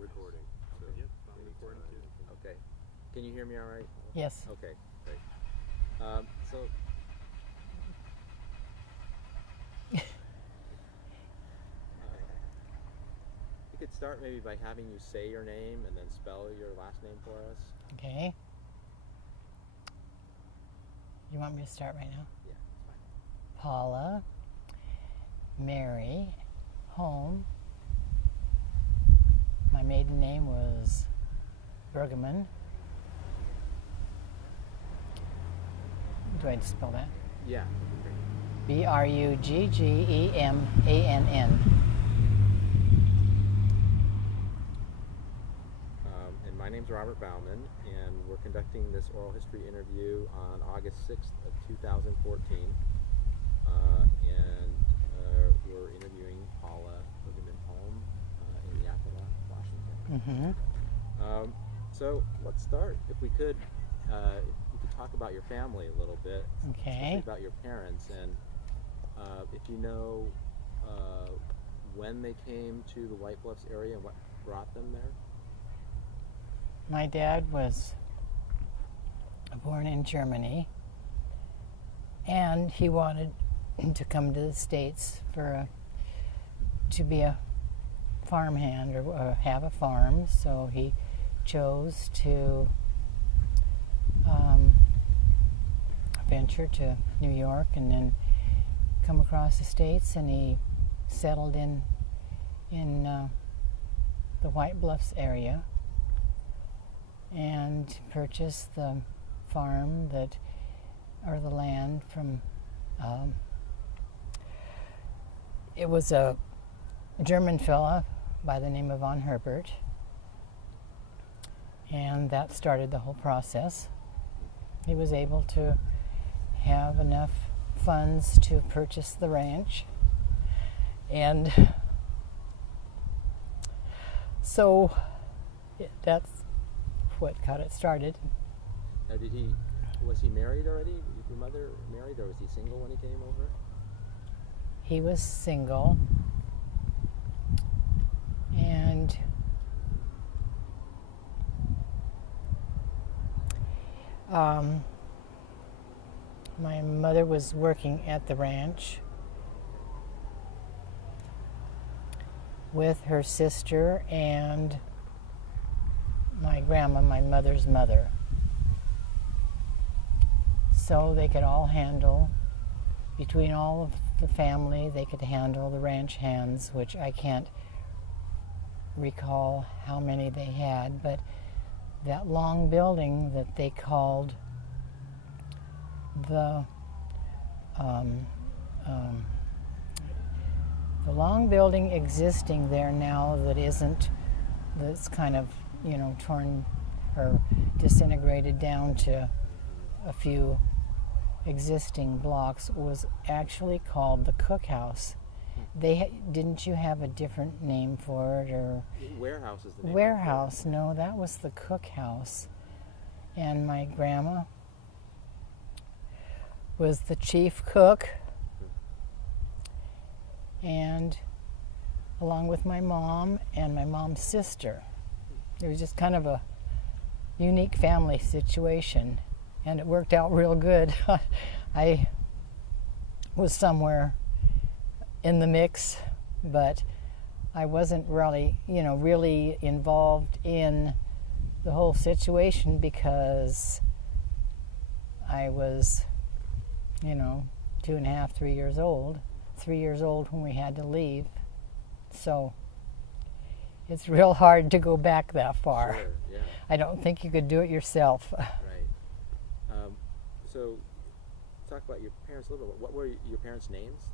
recording. So Yep, I'm recording too. Okay. Can you hear me all right? Yes. Okay, great. So you could start maybe by having you say your name and then spell your last name for us. Okay. You want me to start right now? Yeah, that's fine. Paula, Mary, Holm. My maiden name was Bergman. Do I just spell that? Yeah. Great. Bruggemann. And my name's Robert Bauman, and we're conducting this oral history interview on August 6th of 2014. We're interviewing Paula Holm in Yakima, Washington. Mm-hmm. So let's start, if we could talk about your family a little bit, Okay. especially about your parents, and if you know when they came to the White Bluffs area and what brought them there. My dad was born in Germany, and he wanted to come to the States to be a farmhand or have a farm, so he chose to venture to New York and then come across the States, and he settled in the White Bluffs area and purchased the farm or the land from it was a German fella by the name of von Herbert, and that started the whole process. He was able to have enough funds to purchase the ranch, and so that's what got it started. Now, was he married already? Was your mother married, or was he single when he came over? He was single, and my mother was working at the ranch with her sister and my grandma, my mother's mother. So they could all handle, between all of the family, they could handle the ranch hands, which I can't recall how many they had, but that long building that they called the long building existing there now that's kind of, torn or disintegrated down to a few existing blocks, was actually called the Cookhouse. Didn't you have a different name for it, or Warehouse is the name. Warehouse? No, that was the Cookhouse. And my grandma was the chief cook, and along with my mom and my mom's sister. It was just kind of a unique family situation, and it worked out real good. I was somewhere in the mix, but I wasn't really involved in the whole situation because I was, 2.5, 3 years old. 3 years old when we had to leave. So it's real hard to go back that far. Sure, yeah. I don't think you could do it yourself. Right. So talk about your parents a little bit. What were your parents' names?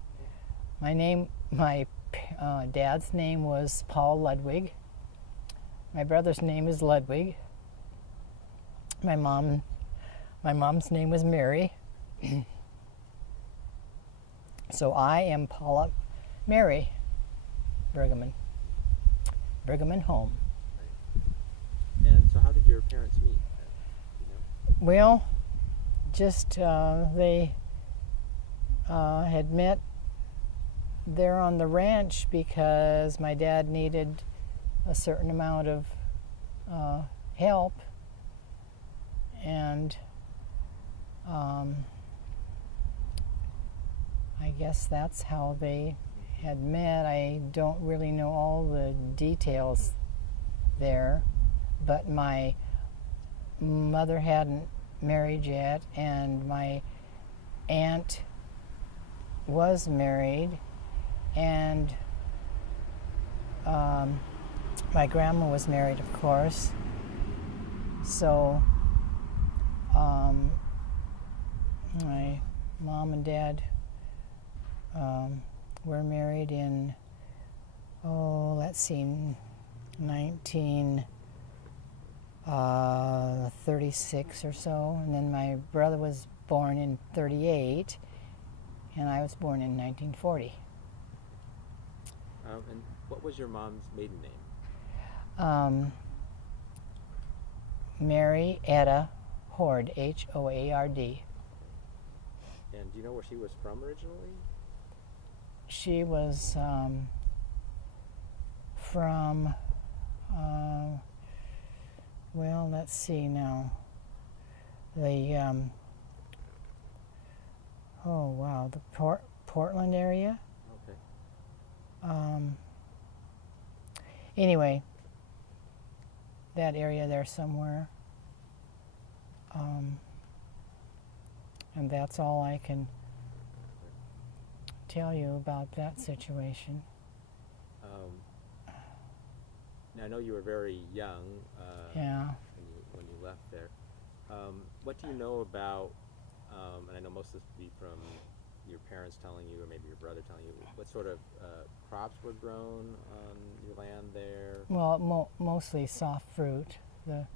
My dad's name was Paul Ludwig. My brother's name is Ludwig. My mom's name was Mary. So I am Paula Mary Bergman Holm. Right. And so how did your parents meet? Well, just they had met there on the ranch because my dad needed a certain amount of help, and I guess that's how they had met. I don't really know all the details there, but my mother hadn't married yet, and my aunt was married, and my grandma was married, of course. So my mom and dad were married in, let's see, 1936 or so, and then my brother was born in 38, and I was born in 1940. And what was your mom's maiden name? Mary Etta Hoard, Hoard. And do you know where she was from originally? She was from, well, let's see now. The, the Portland area. Okay. Anyway, that area there somewhere. And that's all I can tell you about that situation. Now, I know you were very young Yeah. when you left there. What do you know about, and I know most of this would be from your parents telling you, or maybe your brother telling you, what sort of crops were grown on your land there? Well, mostly soft fruit, the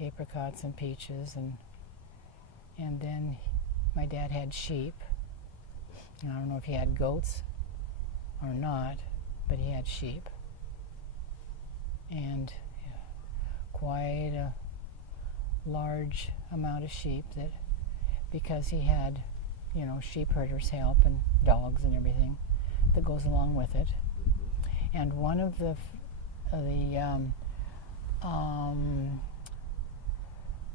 apricots and peaches, and then my dad had sheep. I don't know if he had goats or not, but he had sheep, and quite a large amount of sheep, that because he had, sheep herders help and dogs and everything that goes along with it. Mm-hmm. And one of the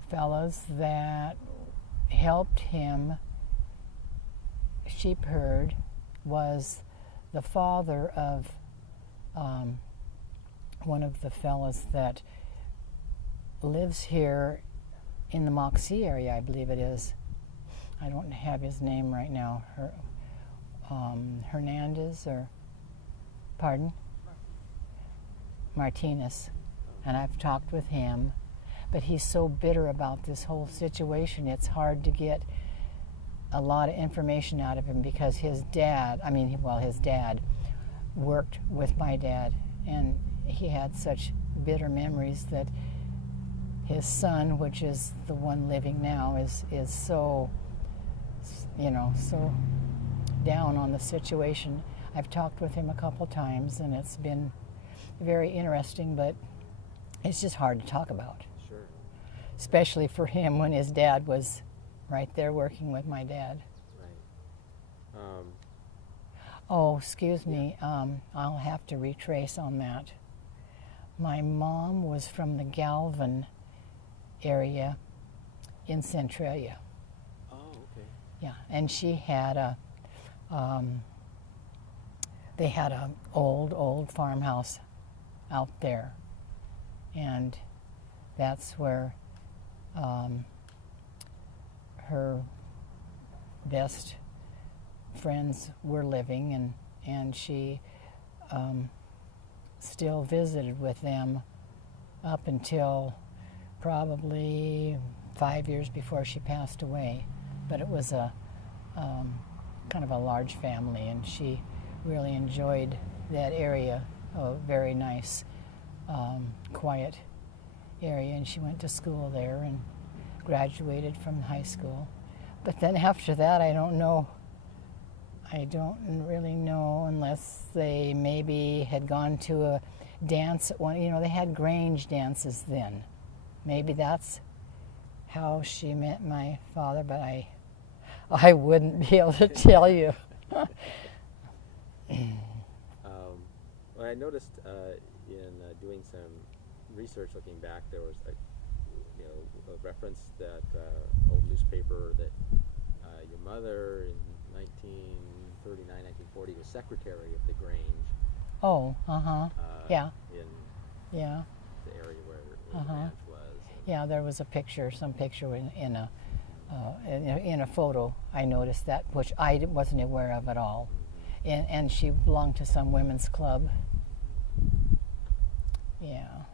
fellows that helped him sheep herd was the father of one of the fellows that lives here in the Moxie area, I believe it is. I don't have his name right now. Hernandez, or pardon? Martinez. And I've talked with him, but he's so bitter about this whole situation, it's hard to get a lot of information out of him, because his dad worked with my dad, and he had such bitter memories that his son, which is the one living now, is so, so down on the situation. I've talked with him a couple times, and it's been very interesting, but it's just hard to talk about. Sure. Especially for him when his dad was right there working with my dad. Right. Oh, excuse me. I'll have to retrace on that. My mom was from the Galvin area in Centralia. Oh, okay. Yeah, and she had they had a old farmhouse out there, and that's where her best friends were living, and she still visited with them up until probably 5 years before she passed away. But it was a kind of a large family, and she really enjoyed that area. A very nice, quiet area, and she went to school there and graduated from high school. But then after that, I don't really know, unless they maybe had gone to a dance at one. They had Grange dances then. Maybe that's how she met my father, but I wouldn't be able to tell you. Well, I noticed in doing some research, looking back, there was a reference that old newspaper that your mother in 1939, 1940 was secretary of the Grange. Oh, yeah, In yeah, the area where the ranch was. yeah. There was a picture, some picture in a photo. I noticed that, which I wasn't aware of at all. And she belonged to some women's club. Yeah.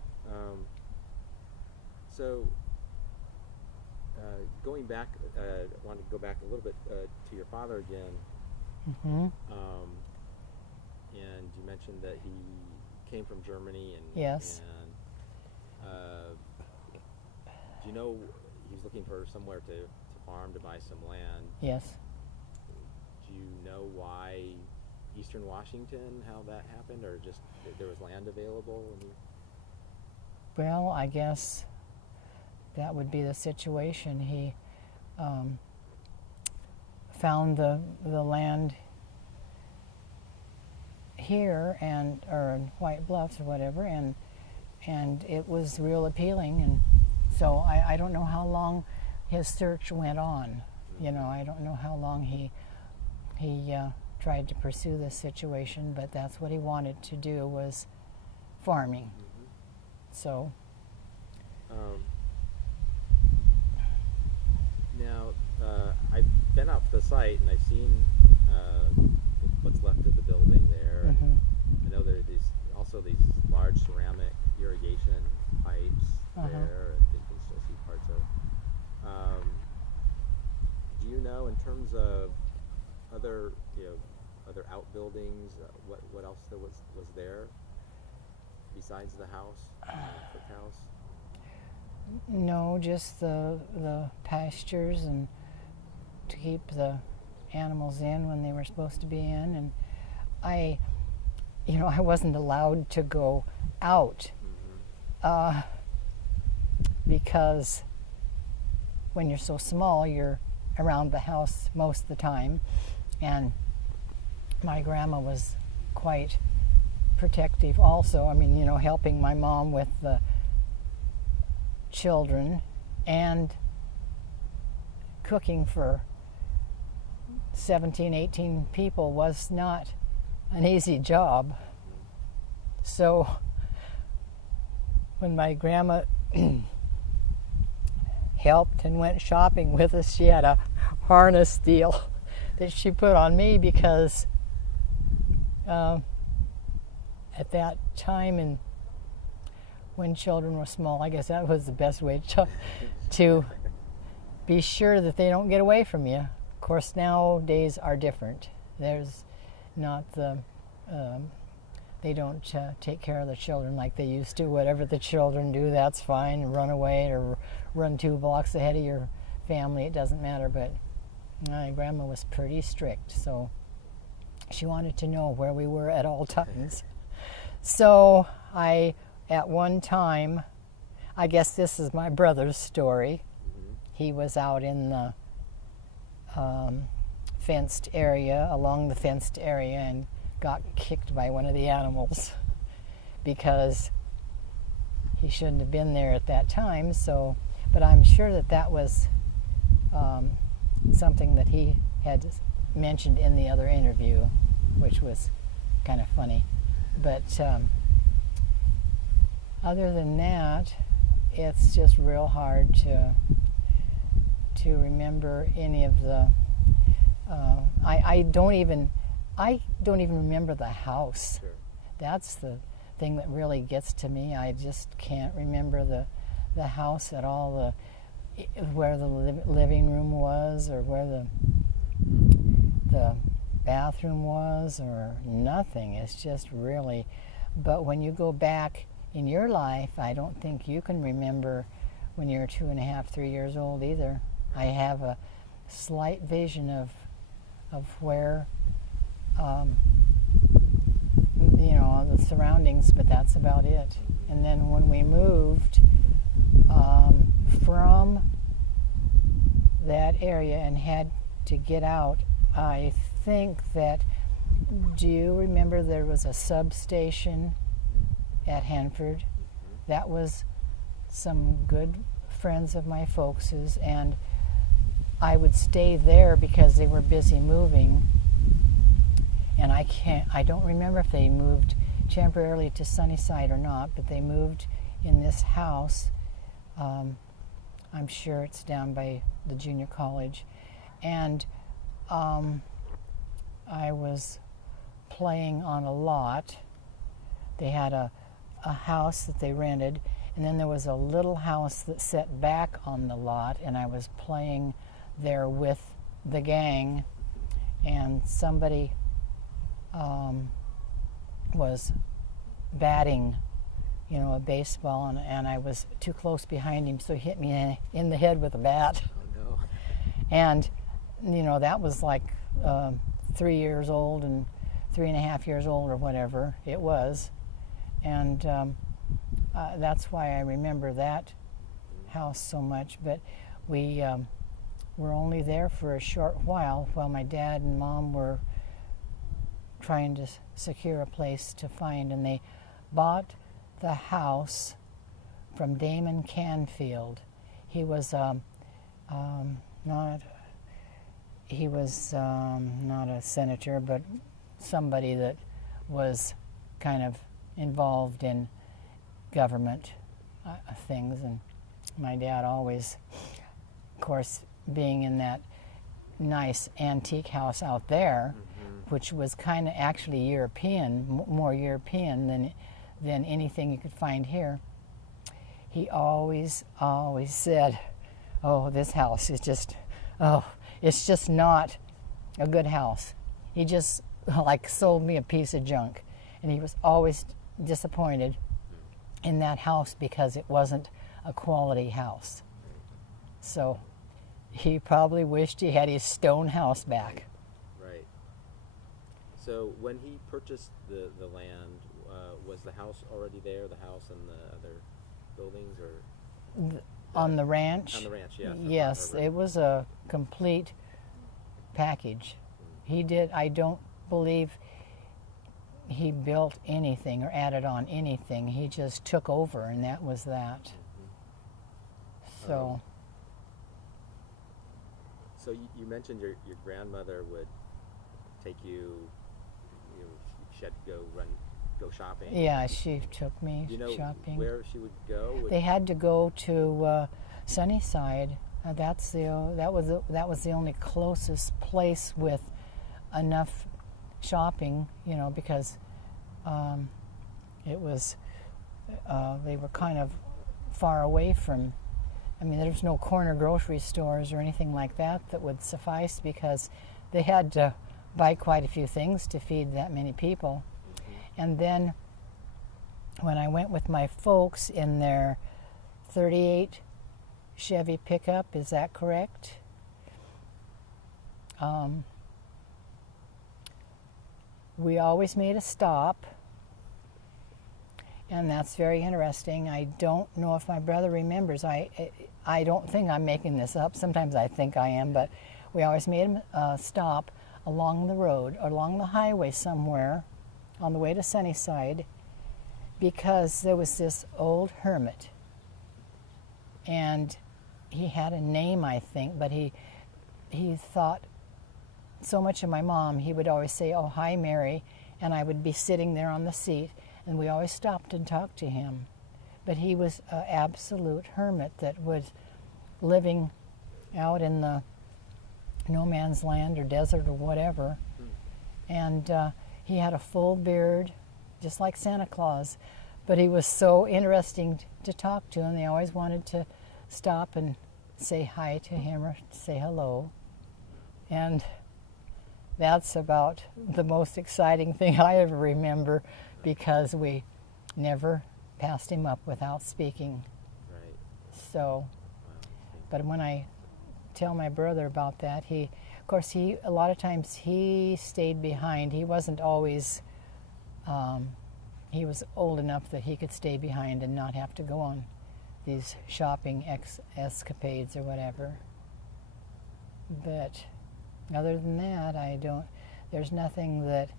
So, going back, I wanted to go back a little bit to your father again. Mm-hmm. And you mentioned that he came from Germany, and Yes. And do you know he was looking for somewhere to farm, to buy some land? Yes. Do you know why Eastern Washington, how that happened, or just there was land available? Well, I guess that would be the situation. He found the land here or in White Bluffs or whatever, and it was real appealing, and so I don't know how long his search went on. You know, I don't know how long he tried to pursue this situation, but that's what he wanted to do, was farming. So now I've been up the site and I've seen what's left of the building there. Mhm. I know there are these large ceramic irrigation pipes there that you can still see parts of. Do you know, in terms of other outbuildings, what else there was there besides the house, the cookhouse? no, just the pastures, and to keep the animals in when they were supposed to be in. And I wasn't allowed to go out because when you're so small, you're around the house most of the time. And my grandma was quite protective also. I mean, helping my mom with the children and cooking for 17, 18 people was not an easy job. So when my grandma helped and went shopping with us, she had a harness deal that she put on me because at that time, and when children were small, I guess that was the best way to be sure that they don't get away from you. Of course, nowadays are different. There's not they don't take care of the children like they used to. Whatever the children do, that's fine. Run away or run 2 blocks ahead of your family, it doesn't matter. But my grandma was pretty strict, so she wanted to know where we were at all times. So at one time, I guess this is my brother's story. He was out in the fenced area, along the fenced area, and got kicked by one of the animals because he shouldn't have been there at that time. So, but I'm sure that was something that he had mentioned in the other interview, which was kind of funny. But other than that, it's just real hard to remember any of the. I don't even remember the house. Sure. That's the thing that really gets to me. I just can't remember the house at all. Where the living room was, or where the bathroom was, or nothing. It's just really. But when you go back in your life, I don't think you can remember when you're 2.5, 3 years old either. I have a slight vision of where, the surroundings, but that's about it. And then when we moved from that area and had to get out, I think that Do you remember there was a substation at Hanford? That was some good friends of my folks's, and I would stay there because they were busy moving. And I don't remember if they moved temporarily to Sunnyside or not, but they moved in this house. I'm sure it's down by the junior college. And I was playing on a lot. They had a house that they rented, and then there was a little house that set back on the lot, and I was playing there with the gang, and somebody was batting, a baseball, and I was too close behind him, so he hit me in the head with a bat. Oh no. And that was like 3 years old and 3.5 years old or whatever it was, and that's why I remember that house so much. But we were only there for a short while my dad and mom were trying to secure a place to find, and they bought the house from Damon Canfield. He was not a senator, but somebody that was kind of involved in government things. And my dad always, of course, being in that nice antique house out there, which was kind of actually European, more European than anything you could find here, he always said, "Oh, this house is just, it's just not a good house." He just like sold me a piece of junk, and he was always disappointed in that house because it wasn't a quality house. So he probably wished he had his stone house back. Right. So when he purchased the land, was the house already there, the house and the other buildings, or? On the ranch? On the ranch, yeah. Yes, it was a complete package. I don't believe he built anything or added on anything. He just took over, and that was that. So. So you mentioned your grandmother would take you, she had to go shopping. Yeah, she took me Do you know shopping. where she would go? They had to go to Sunnyside. That was the only closest place with enough shopping, because it was they were kind of far away from. I mean, there's no corner grocery stores or anything like that would suffice, because they had to buy quite a few things to feed that many people. And then when I went with my folks in their 38 Chevy pickup, is that correct? We always made a stop, and that's very interesting. I don't know if my brother remembers. I don't think I'm making this up. Sometimes I think I am, but we always made a stop along the road, along the highway somewhere on the way to Sunnyside, because there was this old hermit, and he had a name, I think, but he thought so much of my mom. He would always say, "Oh, hi, Mary," and I would be sitting there on the seat, and we always stopped and talked to him. But he was an absolute hermit that was living out in the no man's land or desert or whatever. And he had a full beard, just like Santa Claus. But he was so interesting to talk to, and they always wanted to stop and say hi to him or say hello. And that's about the most exciting thing I ever remember, because we never passed him up without speaking. Right. So, but when I tell my brother about that, a lot of times he stayed behind. He wasn't always, he was old enough that he could stay behind and not have to go on these shopping escapades or whatever. But other than that, there's nothing that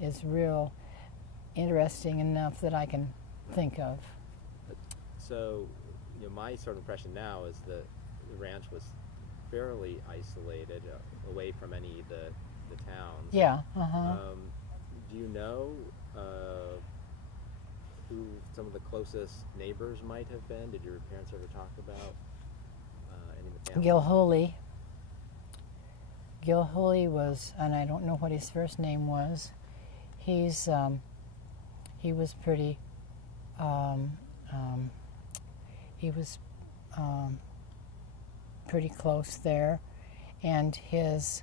is real interesting enough that I can think of. So, my sort of impression now is that the ranch was fairly isolated, away from any of the towns. Yeah. Do you know who some of the closest neighbors might have been? Did your parents ever talk about any of the families? Gil Hooley was, and I don't know what his first name was. He was pretty. He was pretty close there, and his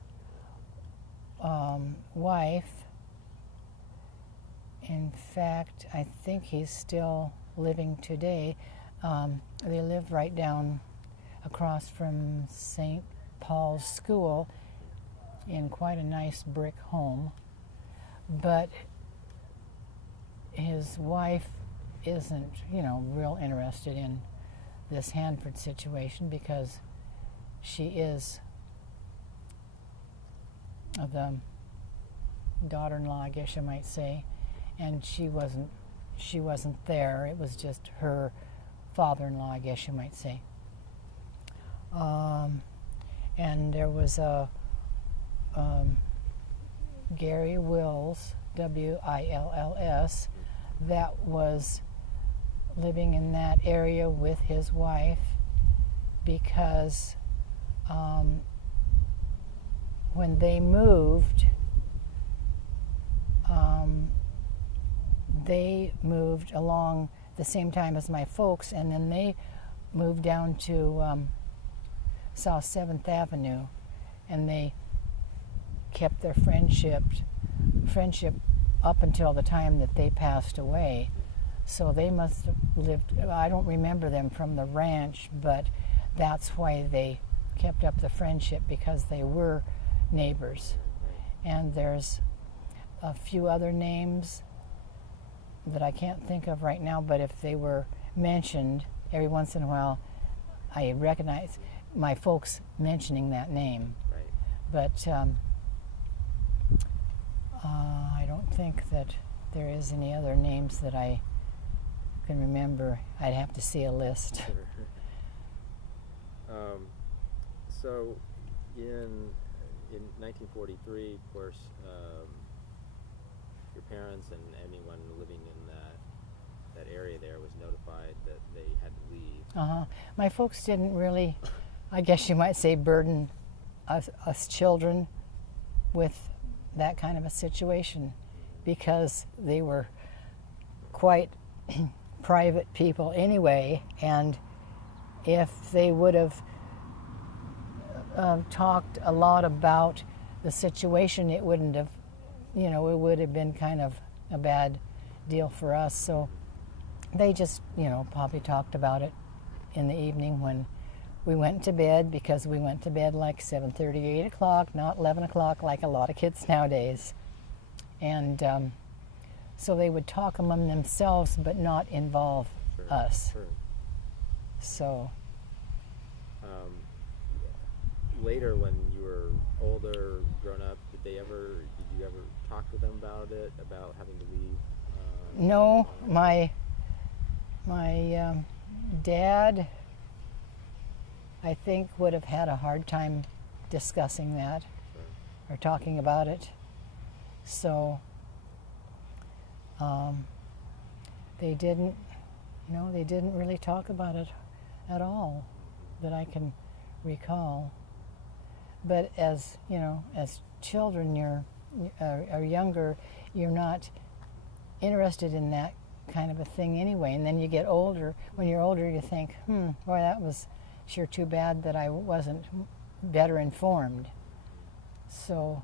wife. In fact, I think he's still living today. They live right down across from St. Paul's School in quite a nice brick home. But his wife isn't, real interested in this Hanford situation because she is of the daughter-in-law, I guess you might say, and she wasn't there. It was just her father-in-law, I guess you might say. And there was a Gary Wills, Wills, that was living in that area with his wife because when they moved along the same time as my folks, and then they moved down to South 7th Avenue, and they kept their friendship up until the time that they passed away. So they must have lived, I don't remember them from the ranch, but that's why they kept up the friendship, because they were neighbors. And there's a few other names that I can't think of right now, but if they were mentioned, every once in a while I recognize my folks mentioning that name. Right. But I don't think that there is any other names that I can remember. I'd have to see a list. So in 1943, of course, your parents and anyone living in that area there was notified that they had to leave. My folks didn't really, I guess you might say, burden us children with that kind of a situation, because they were quite private people anyway, and if they would have talked a lot about the situation, it wouldn't have, it would have been kind of a bad deal for us. So they just, probably talked about it in the evening when we went to bed, because we went to bed like 7:30, 8 o'clock, not 11 o'clock like a lot of kids nowadays. And so they would talk among themselves but not involve us. Sure. So later, when you were older, grown up, did you ever talk to them about it, about having to leave? No, my dad, I think, would have had a hard time discussing that or talking about it. So they didn't really talk about it at all that I can recall. But as children, or younger, you're not interested in that kind of a thing anyway. And then you get older. When you're older, you think, boy, that was sure too bad that I wasn't better informed. So,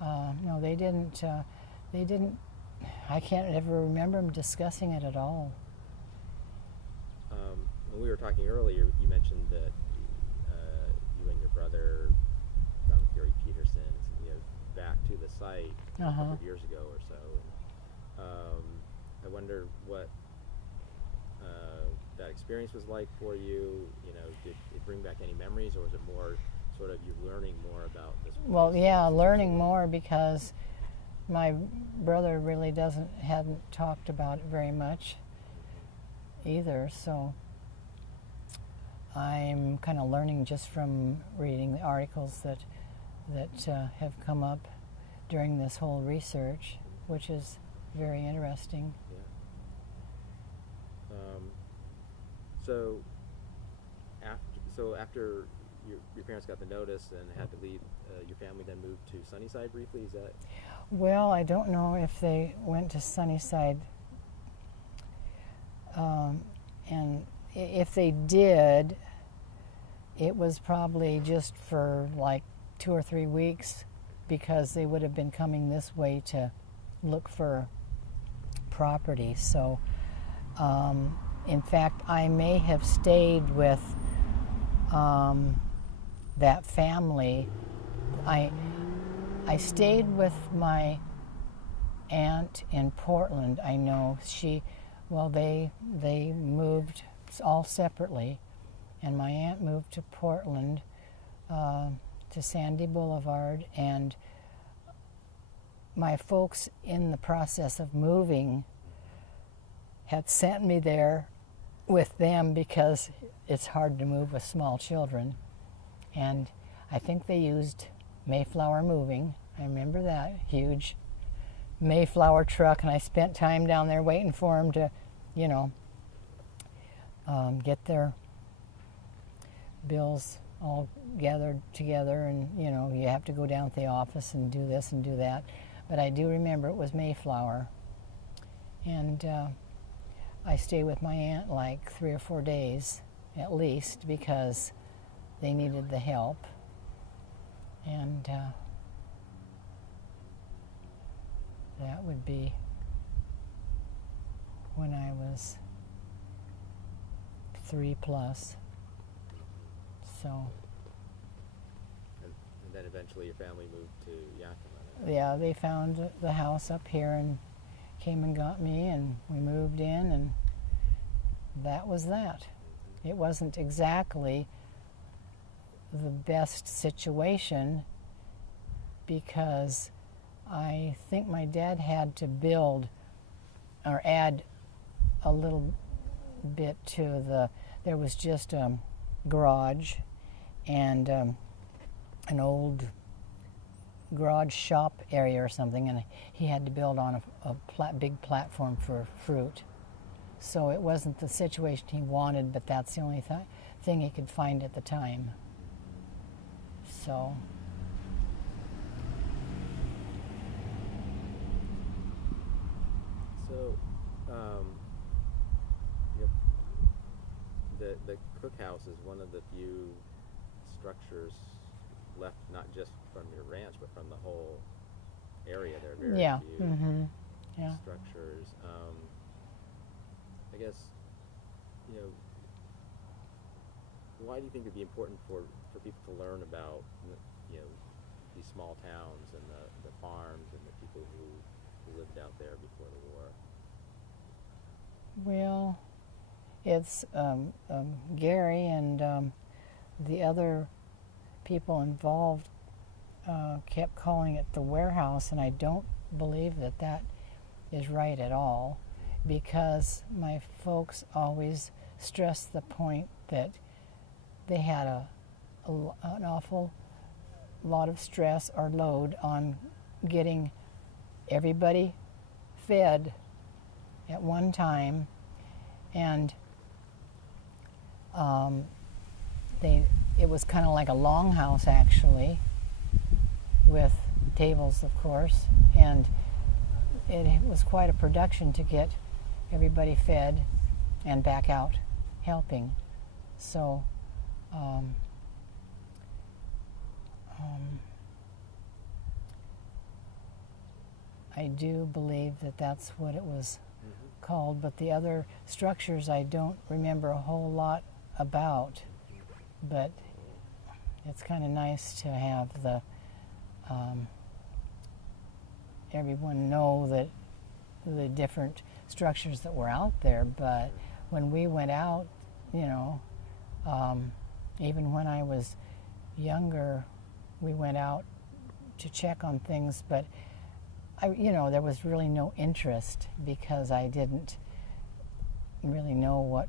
no, they didn't. I can't ever remember them discussing it at all. When we were talking earlier, you mentioned that you and your brother, Gary Peterson, back to the site a couple of years ago or so. I wonder what that experience was like for you. Did it bring back any memories, or was it more sort of you learning more about this place? Well, yeah, learning more, because my brother really hadn't talked about it very much either, so I'm kind of learning just from reading the articles that have come up during this whole research, which is very interesting. Yeah. So after your parents got the notice and had to leave, your family then moved to Sunnyside briefly. Is that? Well, I don't know if they went to Sunnyside, and if they did, it was probably just for like 2 or 3 weeks, because they would have been coming this way to look for property. So, in fact, I may have stayed with that family. I stayed with my aunt in Portland. I know they moved all separately, and my aunt moved to Portland, to Sandy Boulevard, and my folks, in the process of moving, had sent me there with them because it's hard to move with small children. And I think they used Mayflower Moving. I remember that huge Mayflower truck, and I spent time down there waiting for them to, get their bills all gathered together, and you have to go down to the office and do this and do that. But I do remember it was Mayflower, and I stayed with my aunt like 3 or 4 days at least, because they needed the help. And that would be when I was 3 plus. So. And then eventually your family moved to Yakima. Yeah, they found the house up here and came and got me, and we moved in, and that was that. Mm-hmm. It wasn't exactly the best situation, because I think my dad had to build or add a little bit to there was just a garage and an old garage shop area or something, and he had to build on a big platform for fruit. So it wasn't the situation he wanted, but that's the only thing he could find at the time. So. So, the cookhouse is one of the few structures left, not just from your ranch, but from the whole area. There are very Yeah. few Mm-hmm. Yeah. structures. I guess, why do you think it'd be important for people to learn about, these small towns and the farms and the people who lived out there before the war? Well, it's Gary and the other people involved kept calling it the warehouse, and I don't believe that is right at all, because my folks always stressed the point that they had an awful lot of stress or load on getting everybody fed at one time, and it was kind of like a longhouse, actually, with tables, of course, and it was quite a production to get everybody fed and back out helping. So I do believe that's what it was called, but the other structures I don't remember a whole lot about. But it's kind of nice to have everyone know that the different structures that were out there. But when we went out, even when I was younger, we went out to check on things, but there was really no interest because I didn't really know what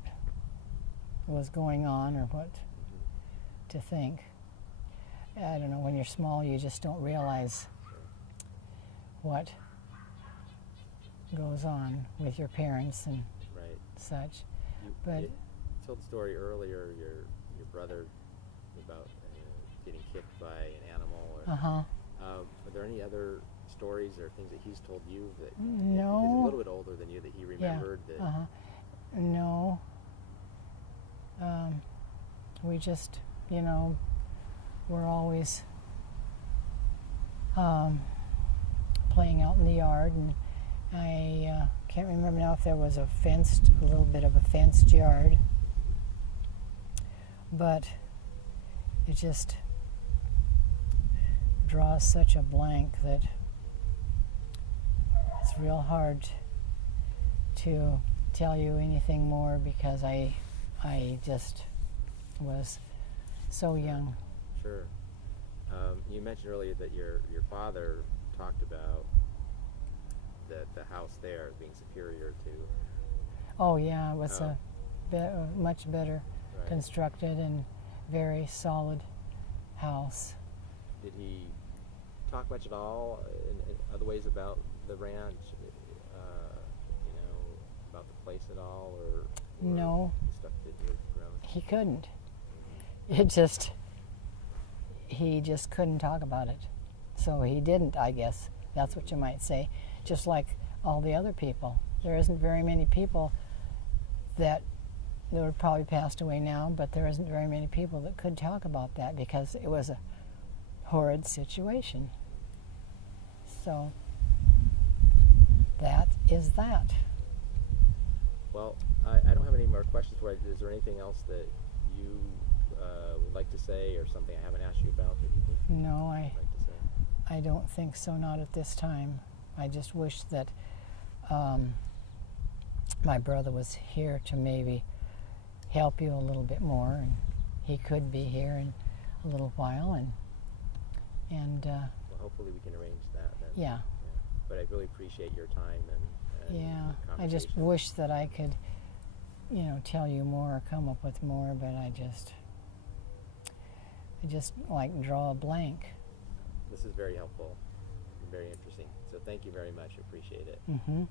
was going on or what to think. I don't know, when you're small, you just don't realize what goes on with your parents and Right. such. But But you told the story earlier, your brother, about getting kicked by an animal. Or, are there any other stories or things that he's told you that because he's a no, little bit older than you, that he remembered that? no. We just, we're always playing out in the yard, and I can't remember now if there was a little bit of a fenced yard, but it just draws such a blank that it's real hard to tell you anything more because I just was so young. Sure. You mentioned earlier that your father talked about the house there being superior to. Oh yeah, it was a much better Right. constructed and very solid house. Did he talk much at all in other ways about the ranch? About the place at all, or No, stuff that you had grown? he couldn't. He just couldn't talk about it. So he didn't, I guess. That's what you might say. Just like all the other people. There isn't very many people that are probably passed away now, but there isn't very many people that could talk about that because it was a horrid situation. So that is that. Well, I don't have any more questions for you. Is there anything else that you would like to say, or something I haven't asked you about that you think No, you'd like to say? I don't think so, not at this time. I just wish that my brother was here to maybe help you a little bit more, and he could be here in a little while, and Well, hopefully we can arrange that then. yeah. But I really appreciate your time and Yeah, the I just conversation. wish that I could, tell you more or come up with more, but I just like draw a blank. This is very helpful and very interesting. So thank you very much. Appreciate it. Mm-hmm.